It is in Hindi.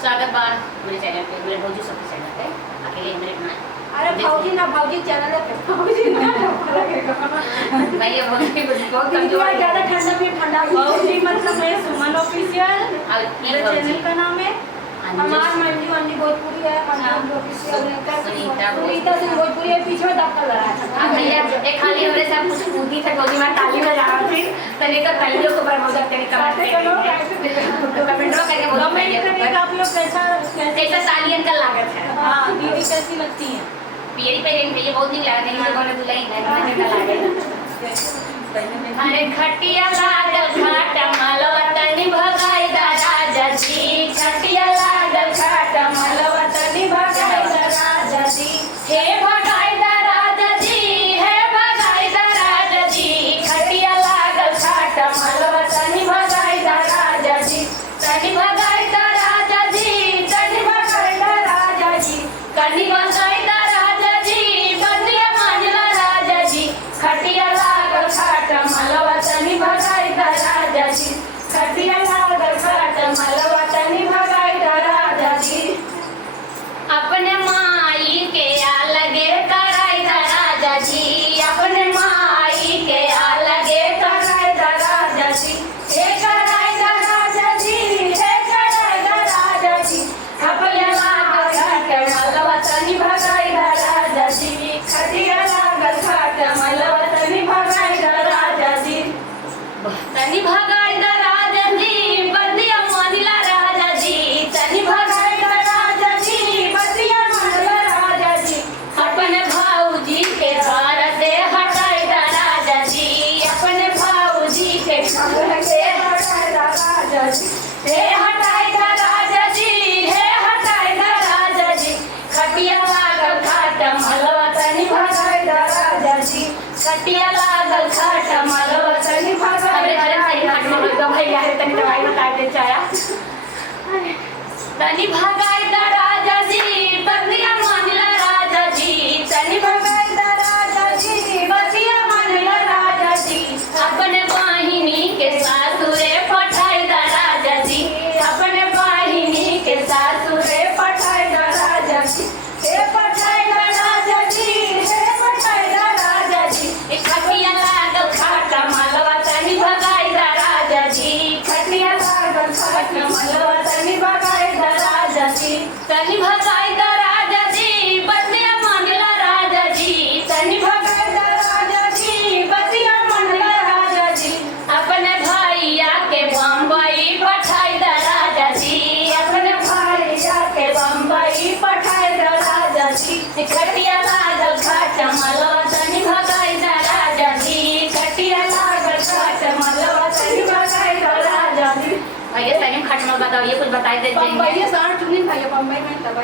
स्वागत बा मेरे चैनल पे, मेरे भौजी सबके चैनल पे। अकेले मेरे ना अरे भौजी ना, भौजी चैनल पे भौजी ना भाई ये भौजी बहुत कमजोर है, ज्यादा ठंडा में ठंडा भौजी मतलब है सुमन ऑफिशियल, और मेरे चैनल का नाम है। हमार मंजू अंडी भोजपुरी है, मंजू ऑफिशियल है, सुनीता सिंह भोजपुरी है, पीछे दबका लगा है। हां भैया एक खाली हमरे सब कुछ पूछी थे भौजी मां ताली बजा रही थी तने का पहले को पर मौजूद तेरे कमेंट तो कमेंट करके बोलो मैं ये आप लोग कैसा ताली इनका लागत है। हां दीदी कैसी लगती है? पियरी पे रेन भैया बहुत नहीं लगा नहीं मां को दुलाई नहीं का लागे। अरे खटिया लागल घाट मालवा तनी भगाई दा राजा जी, खटिया लागल घाट मालवा तनी भगाई दा राजा जी, हे भगाई दा राजा जी, हे भगाई दा राजा जी, खटिया लागल घाट मालवा तनी भगाई दा राजा जी, तनी भगाई दा राजा जी, तनी भगाई दा राजा जी, तनी भगाई दा राजा जी, बंदिया मांझला राजा जी, खटिया लागल घाट मालवा तनी भगाई दा राजा जी, खटिया लागल घाट मालवा तनी भगाई दा राजा जी, अपने माई के अलगे कराई दा राजा जी, अपने माई के अलगे कराई दा राजा जी, हे कराई दा राजा जी, हे कराई दा राजा जी, अपने लागल घाट मालवा तनी भगाई दा राजा जी, खटिया लागल घाट मालवा तनी भगाई दा राजा जी, तनी भगाई दा राजा जी, बंदिया मानिला राजा जी, तनी भगाई दा राजा जी, बंदिया मानिला राजा जी, अपने भाऊजी के घर से हटाई दा राजा जी, अपने भाऊजी के घर से हटाई दा राजा जी, हे हटाई दा राजा जी, हे हटाई दा राजा जी, खटिया लागल घाट मालवा तनी भगाई दा राजा जी, खटिया लागल घाट मालवा तनी भगाई दा राजा भैया तनी दवाई बता दे चाया तनी भगाई दा राजा जी, बंदिया मानिला राजा जी, तनी भगाई दा राजा जी, बंदिया मानिला राजा जी, अपने वाहिनी के सासुरे पठाई दा राजा जी, अपने वाहिनी के सासुरे पठाई दा राजा जी, हे पठाई दा राजा जी, हे पठाई दा राजा जी, खटिया लागल घाट मालवा तनी भगाई दा राजा जी, खटिया लागल घाट मालवा तनी भगाई दा राजा जी, तनी भगाई दा राजा जी, बंदिया मांगला राजा जी, तनी भगाई दा राजा जी, बंदिया मांगला राजा जी, अपने भैया के बम्बई पठाई दा राजा जी, अपने भैया के बम्बई पठाई दा राजा जी, खटिया लागल घाट मालवा तनी भगाई दा राजा जी, खटिया लागल घाट मालवा तनी भगाई दा राजा जी। भैया सही में खट मल बताओ ये कुछ बताई दे बम्बई से 8 दिन भैया बम्बई में तब